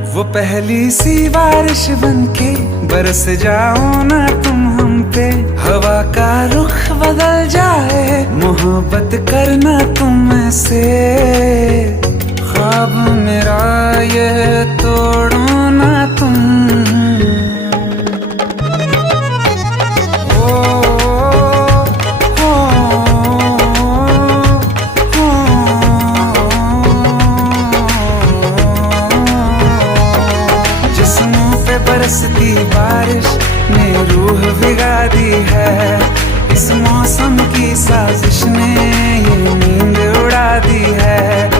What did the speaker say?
वो पहली सी बारिश बनके बरस जाओ ना तुम हम पे, हवा का रुख बदल जाए, मोहब्बत करना तुम से। ख्वाब मेरा ये तोड़ो ना तुम। बरसती बारिश ने रूह भिगा दी है, इस मौसम की साजिश ने ये नींद उड़ा दी है।